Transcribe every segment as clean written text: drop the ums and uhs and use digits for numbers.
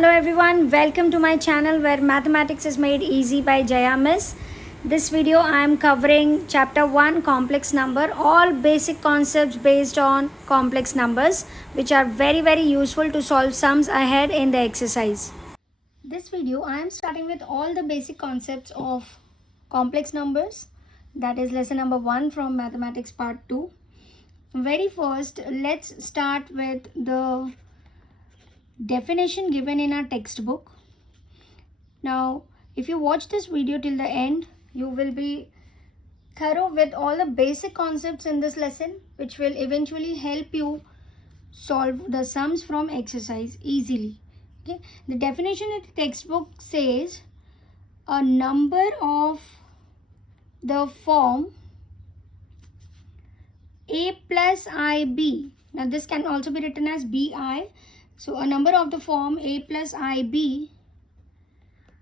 Hello everyone, welcome to my channel where mathematics is made easy by Jaya Miss. This video I am covering chapter 1 complex number, all basic concepts based on complex numbers which are very useful to solve sums ahead in the exercise. This video I am starting with all the basic concepts of complex numbers, that is lesson number 1 from mathematics part 2. Very first, let's start with the definition given in our textbook. Now, if you watch this video till the end, you will be thorough with all the basic concepts in this lesson, which will eventually help you solve the sums from exercise easily. Okay, the definition in the textbook says a number of the form a plus ib. Now this can also be written as bi. So a number of the form a plus ib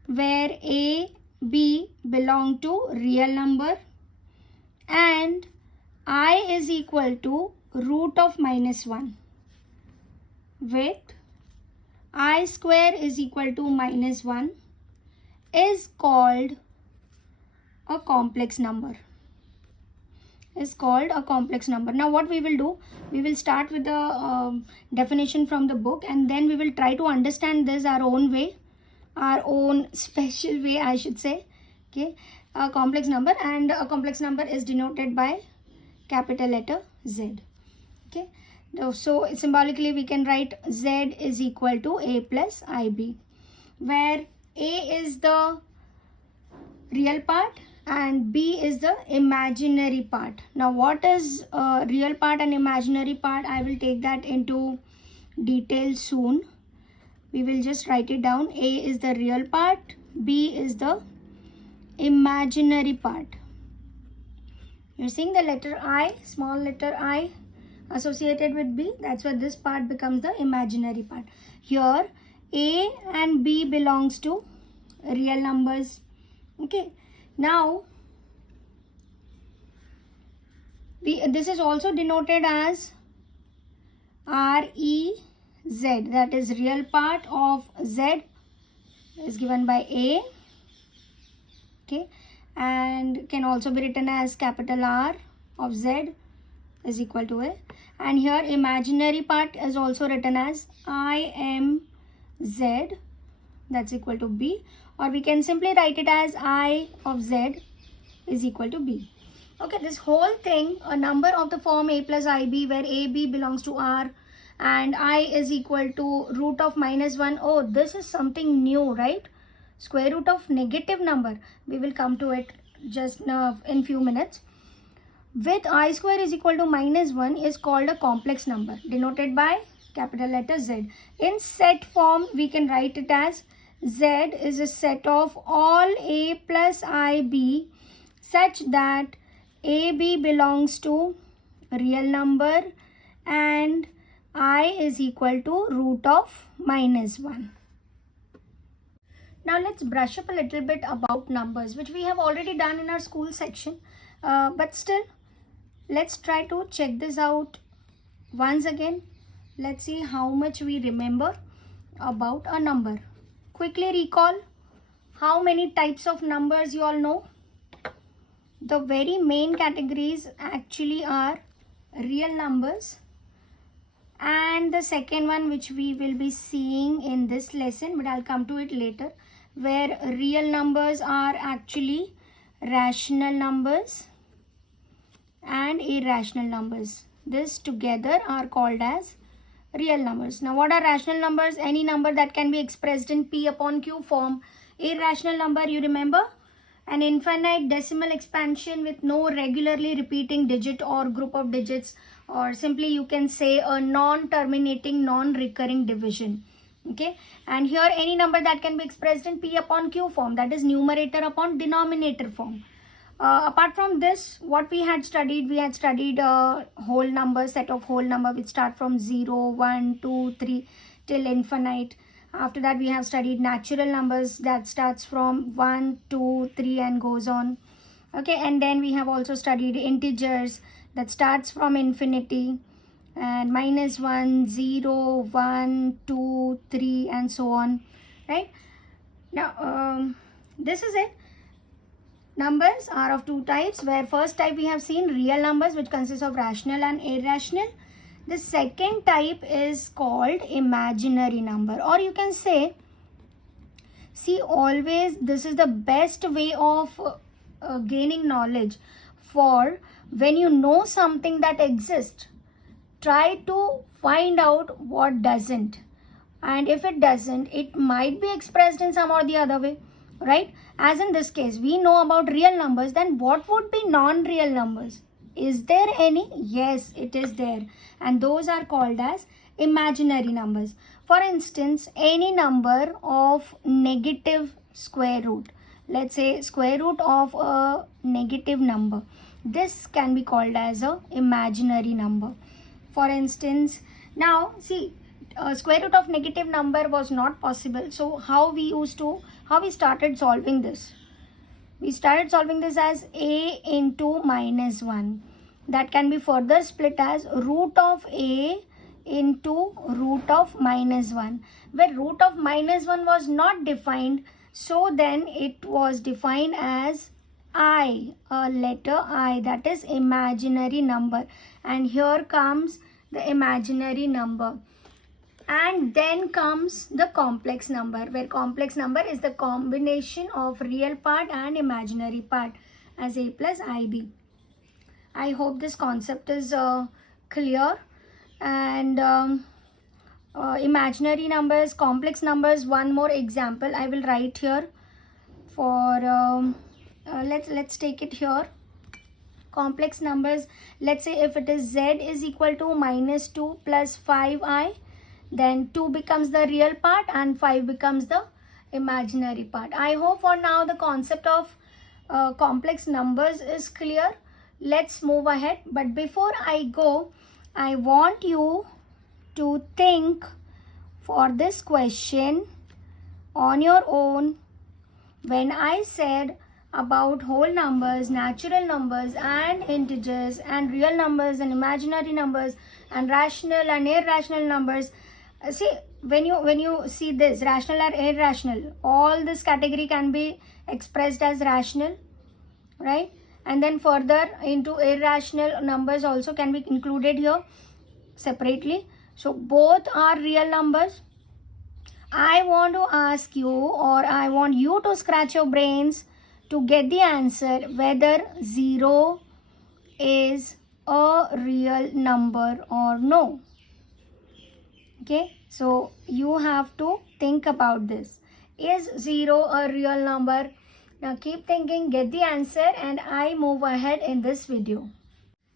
where a, b belong to real number and I is equal to root of -1 with I square is equal to -1 is called a complex number. Now what we will do, we will start with the definition from the book, and then we will try to understand this our own way, our own special way I should say. Okay, a complex number, and a complex number is denoted by capital letter Z. Okay, so symbolically we can write Z is equal to a plus ib, where a is the real part and b is the imaginary part. Now what is real part and imaginary part, I will take that into detail soon. We will just write it down. A is the real part, b is the imaginary part. You're seeing the letter I, small letter I associated with b, that's why this part becomes the imaginary part. Here a and b belongs to real numbers. Okay, now this is also denoted as REZ, that is real part of Z is given by A. Okay, and can also be written as capital R of Z is equal to A, and here imaginary part is also written as IMZ, that's equal to B, or we can simply write it as I of Z is equal to B. Okay, this whole thing, a number of the form a plus ib where a, b belongs to R and I is equal to root of -1. Oh, this is something new, right? Square root of negative number. We will come to it just in few minutes. With I square is equal to -1 is called a complex number, denoted by capital letter Z. In set form, we can write it as Z is a set of all a plus ib such that AB belongs to real number and I is equal to root of -1. Now let's brush up a little bit about numbers, which we have already done in our school section, but still let's try to check this out once again. Let's see how much we remember about a number. Quickly recall how many types of numbers you all know. The very main categories actually are real numbers, and the second one which we will be seeing in this lesson, but I'll come to it later, where real numbers are actually rational numbers and irrational numbers. This together are called as real numbers. Now what are rational numbers? Any number that can be expressed in P upon Q form. Irrational number, you remember, an infinite decimal expansion with no regularly repeating digit or group of digits, or simply you can say a non-terminating, non-recurring division. Okay, and here any number that can be expressed in P upon Q form, that is numerator upon denominator form. Apart from this, what we had studied a whole number, set of whole number which start from 0, 1, 2, 3 till infinite. After that, we have studied natural numbers that starts from 1, 2, 3 and goes on. Okay, and then we have also studied integers that starts from infinity. and -1, 0, 1, 2, 3, and so on, right? Now this is it. Numbers are of two types, where first type we have seen real numbers, which consists of rational and irrational. The second type is called imaginary number, or you can say, see, always this is the best way of gaining knowledge. For when you know something that exists, try to find out what doesn't, and if it doesn't, it might be expressed in some or the other way, right? As in this case, we know about real numbers, then what would be non-real numbers? Is there any? Yes, it is there, and those are called as imaginary numbers. For instance, any number of negative square root, let's say square root of a negative number, this can be called as a imaginary number. For instance, now see, square root of negative number was not possible, so how we started solving this? We started solving this as a into -1. That can be further split as root of a into root of -1, where root of -1 was not defined, so then it was defined as I, a letter I, that is imaginary number. And here comes the imaginary number. And then comes the complex number, where complex number is the combination of real part and imaginary part, as a plus ib. I hope this concept is clear. And imaginary numbers, complex numbers, one more example I will write here for let's take it here. Complex numbers, let's say if it is z is equal to -2 plus 5i, then 2 becomes the real part and 5 becomes the imaginary part. I hope for now the concept of complex numbers is clear. Let's move ahead, but before I go, I want you to think for this question on your own. When I said about whole numbers, natural numbers and integers, and real numbers and imaginary numbers, and rational and irrational numbers, see, when you see this rational or irrational, all this category can be expressed as rational, right? And then further into irrational numbers also can be included here separately. So both are real numbers. I want to ask you, or I want you to scratch your brains to get the answer whether 0 is a real number or no. Okay, so you have to think about this. Is 0 a real number? Now keep thinking, get the answer, and I move ahead in this video.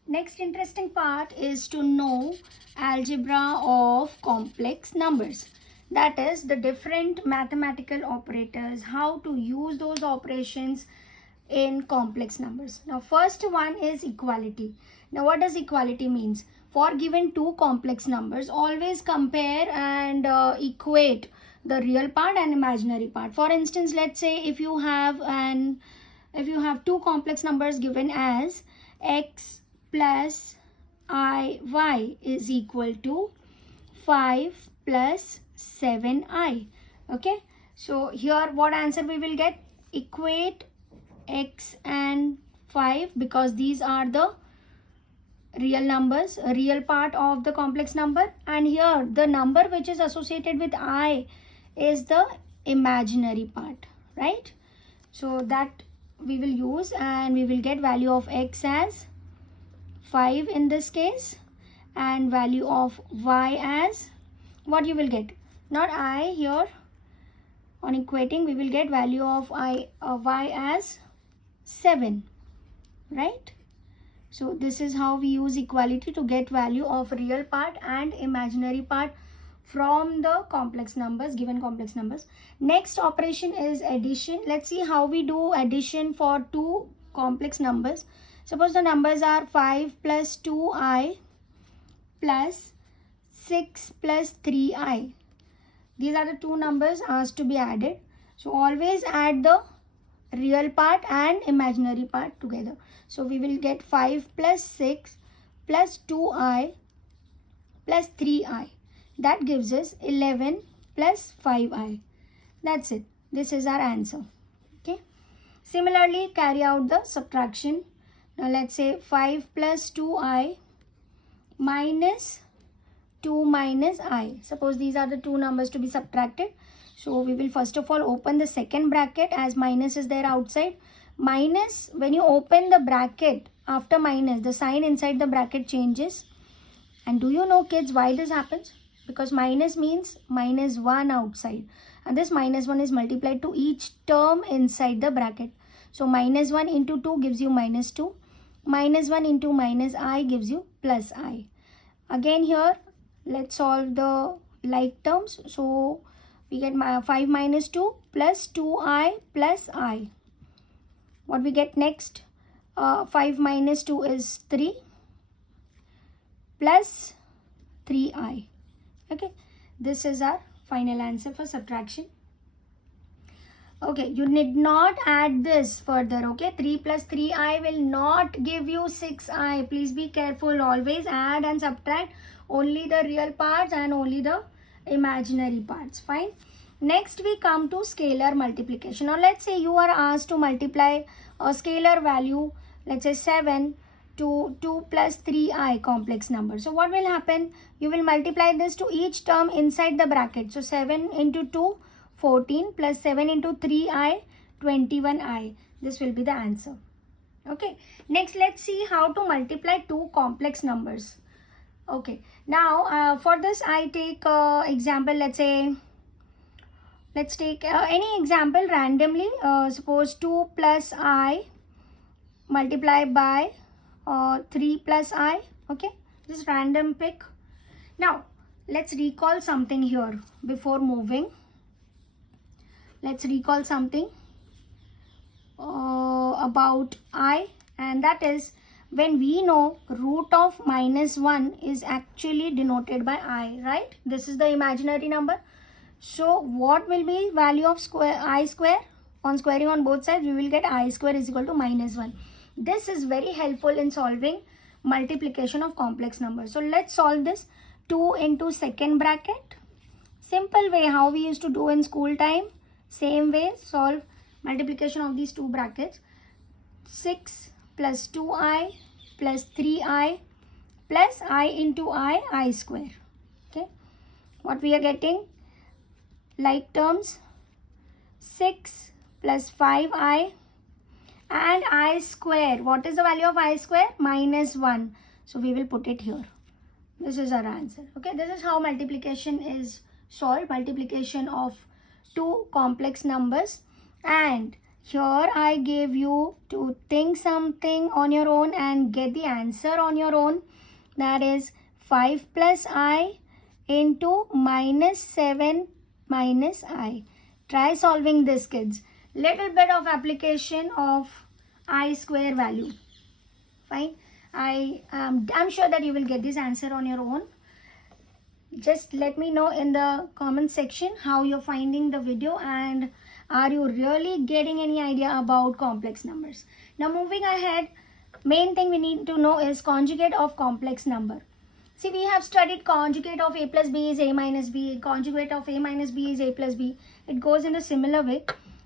Next interesting part is to know algebra of complex numbers. That is the different mathematical operators, how to use those operations in complex numbers. Now first one is equality. Now what does equality means? For given two complex numbers, always compare and equate the real part and imaginary part. For instance, let's say if you have two complex numbers given as x plus iy is equal to 5 plus 7i. Okay, so here what answer we will get? Equate x and 5, because these are the real numbers, a real part of the complex number, and here the number which is associated with I is the imaginary part, right? So that we will use, and we will get value of x as 5 in this case, and value of y as, what you will get? Not I, here on equating we will get value of y as 7, right? So this is how we use equality to get value of real part and imaginary part from the complex numbers, given complex numbers. Next operation is addition. Let's see how we do addition for two complex numbers. Suppose the numbers are 5 plus 2i plus 6 plus 3i. These are the two numbers asked to be added. So always add the real part and imaginary part together. So we will get 5 plus 6 plus 2i plus 3i. That gives us 11 plus 5i. That's it. This is our answer. Okay. Similarly, carry out the subtraction. Now let's say 5 plus 2i minus 2 minus I. Suppose these are the two numbers to be subtracted. So we will first of all open the second bracket as minus is there outside. Minus, when you open the bracket, after minus, the sign inside the bracket changes. And do you know, kids, why this happens? Because minus means minus 1 outside. And this minus 1 is multiplied to each term inside the bracket. So minus 1 into 2 gives you minus 2. Minus 1 into minus I gives you plus I. Again here, let's solve the like terms. So we get 5 minus 2 plus 2i plus I. What we get next? 5 minus 2 is 3 plus 3i. Okay, this is our final answer for subtraction. Okay, you need not add this further. Okay, 3 plus 3i will not give you 6i. Please be careful. Always add and subtract only the real parts and only the imaginary parts. Fine. Next we come to scalar multiplication. Now let's say you are asked to multiply a scalar value, let's say 7 to 2 plus 3i complex number. So what will happen? You will multiply this to each term inside the bracket. So 7 into 2, 14 plus 7 into 3i, 21i. This will be the answer. Okay. Next let's see how to multiply two complex numbers. Okay. Now for this I take example, let's take any example randomly. Suppose 2 plus I multiplied by 3 plus I. Okay, just random pick. Now let's recall something here before moving. Let's recall something about I, and that is when we know root of minus 1 is actually denoted by I, right? This is the imaginary number. So what will be value of I square? On squaring on both sides, we will get I square is equal to minus 1. This is very helpful in solving multiplication of complex numbers. So let's solve this. 2 into second bracket. Simple way how we used to do in school time. Same way, solve multiplication of these two brackets. 6 plus 2i plus 3i plus I into I square. Okay. What we are getting? Like terms, 6 plus 5i and I square. What is the value of I square? Minus 1. So we will put it here. This is our answer. Okay, this is how multiplication is solved. Multiplication of two complex numbers. And here I gave you to think something on your own and get the answer on your own. That is 5 plus I into minus 7 minus I. Try solving this, kids. Little bit of application of I square value. Fine. I'm sure that you will get this answer on your own. Just let me know in the comment section how you're finding the video and are you really getting any idea about complex numbers. Now moving ahead, main thing we need to know is conjugate of complex number. See, we have studied conjugate of a plus b is a minus b. Conjugate of a minus b is a plus b. It goes in a similar way.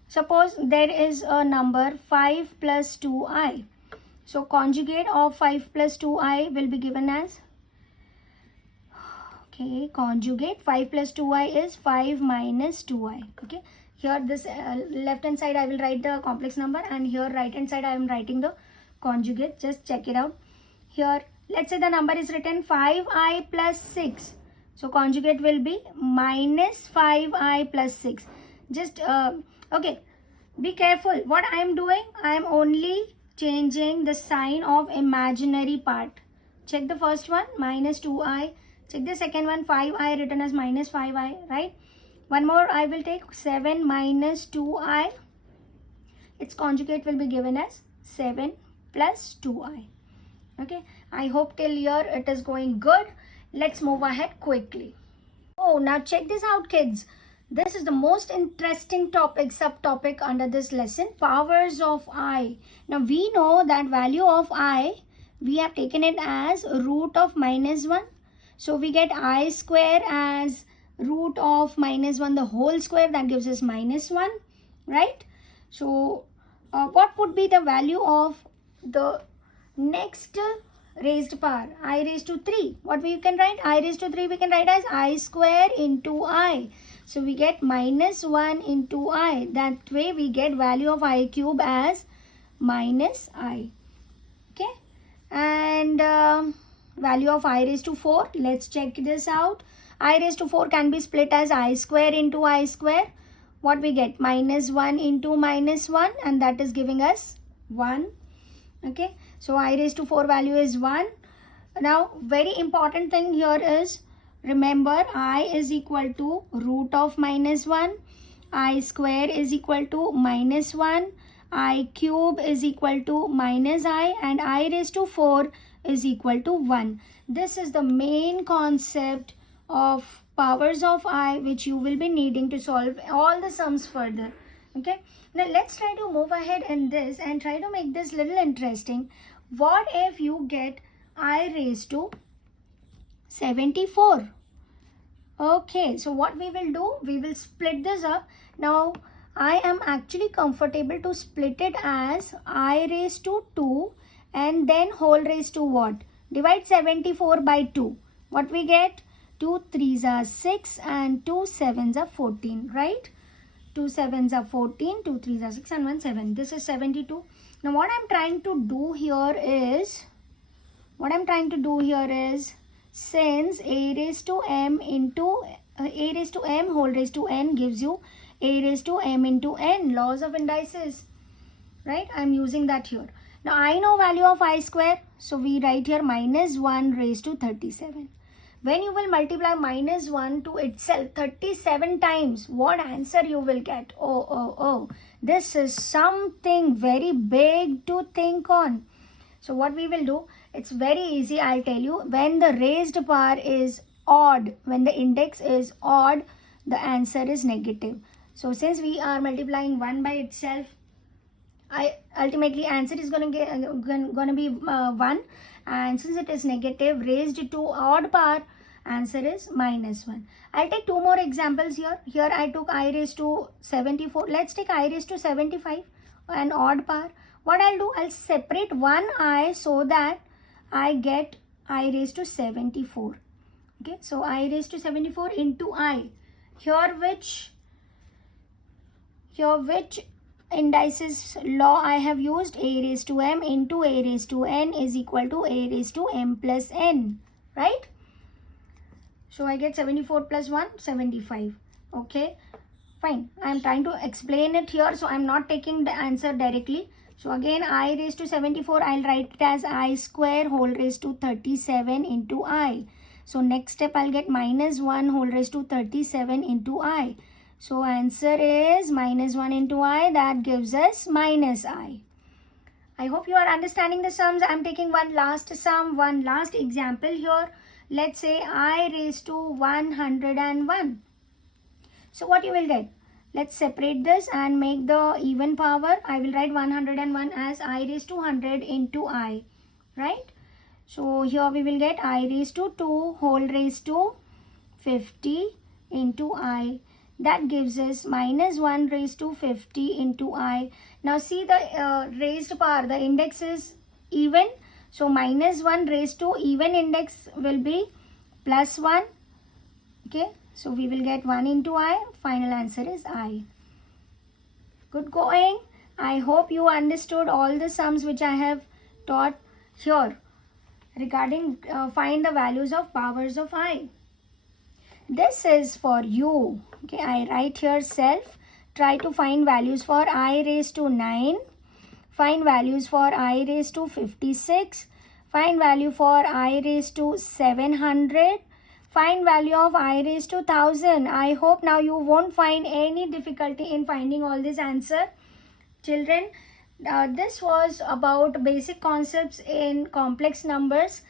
Suppose there is a number 5 plus 2i. So conjugate of 5 plus 2i will be given as, okay, conjugate 5 plus 2i is 5 minus 2i. Okay, here this left hand side I will write the complex number and here right hand side I am writing the conjugate. Just check it out. Here let's say the number is written 5i plus 6. So conjugate will be minus 5i plus 6. Just okay, be careful. What I am doing, I am only changing the sign of imaginary part. Check the first one, minus 2i. Check the second one, 5i written as minus 5i, right? One more I will take 7 minus 2i. Its conjugate will be given as 7 plus 2i. Okay, I hope till here it is going good. Let's move ahead quickly. Oh, now check this out, kids. This is the most interesting topic, subtopic under this lesson, powers of I. Now we know that value of I, we have taken it as root of minus 1. So we get I square as root of minus 1 the whole square, that gives us minus 1, right? So what would be the value of the next raised power? I raised to 3. What we can write? I raised to 3 we can write as I square into I. So we get minus 1 into I. That way we get value of I cube as minus I. Okay. And value of I raised to 4. Let's check this out. I raised to 4 can be split as I square into I square. What we get? Minus 1 into minus 1, and that is giving us 1. Okay. So I raised to 4 value is 1. Now very important thing here is, remember I is equal to root of minus 1. I square is equal to minus 1. I cube is equal to minus I, and I raised to 4 is equal to 1. This is the main concept of powers of I which you will be needing to solve all the sums further. Okay. Now let's try to move ahead in this and try to make this little interesting. What if you get I raised to 74? Okay, so what we will do, we will split this up. Now I am actually comfortable to split it as I raised to 2 and then whole raised to what? Divide 74 by 2. What we get? 2 3s are 6 and 2 7s are 14, right? 2 7s are 14, 2 3s are 6 and 1 7. This is 72. Now what I'm trying to do here is, since a raised to m into a raised to m whole raised to n gives you a raised to m into n, laws of indices, right? I'm using that here. Now I know value of I square, so we write here minus 1 raised to 37. When you will multiply minus 1 to itself 37 times, what answer you will get? Oh, this is something very big to think on. So what we will do, it's very easy, I'll tell you. When the raised power is odd, when the index is odd, the answer is negative. So since we are multiplying 1 by itself, ultimately answer is going to be 1, and since it is negative raised to odd power, answer is minus 1. I'll take 2 more examples here. Here I took I raised to 74. Let's take I raised to 75, an odd power. What I'll do, I'll separate one I so that I get I raised to 74. Okay, so I raised to 74 into I. Here which indices law I have used? A raised to m into a raised to n is equal to a raised to m plus n, right? So I get 74 plus 1, 75. Okay, fine. I am trying to explain it here, so I am not taking the answer directly. So again, I raised to 74, I'll write it as I square whole raised to 37 into I. So next step, I'll get minus 1 whole raised to 37 into I. So answer is minus 1 into I, that gives us minus I. I hope you are understanding the sums. I'm taking one last sum, one last example here. Let's say I raised to 101. So what you will get? Let's separate this and make the even power. I will write 101 as I raised to 100 into I, right? So here we will get I raised to 2 whole raised to 50 into I. That gives us minus 1 raised to 50 into I. Now see the raised power, the index is even. So minus 1 raised to even index will be plus 1. Okay. So we will get 1 into I. Final answer is I. Good going. I hope you understood all the sums which I have taught here regarding find the values of powers of I. This is for you. Okay, I write here self. Try to find values for I raised to 9. Find values for I raised to 56. Find value for I raised to 700. Find value of I raised to 1000. I hope now you won't find any difficulty in finding all this answer. Children, this was about basic concepts in complex numbers.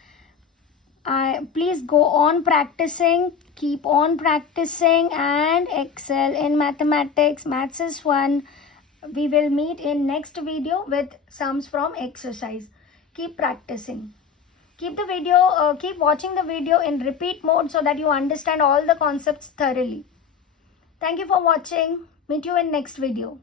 Please go on practicing, keep on practicing and excel in mathematics. Maths is fun. We will meet in next video with sums from exercise. Keep practicing. Keep watching the video in repeat mode so that you understand all the concepts thoroughly. Thank you for watching. Meet you in next video.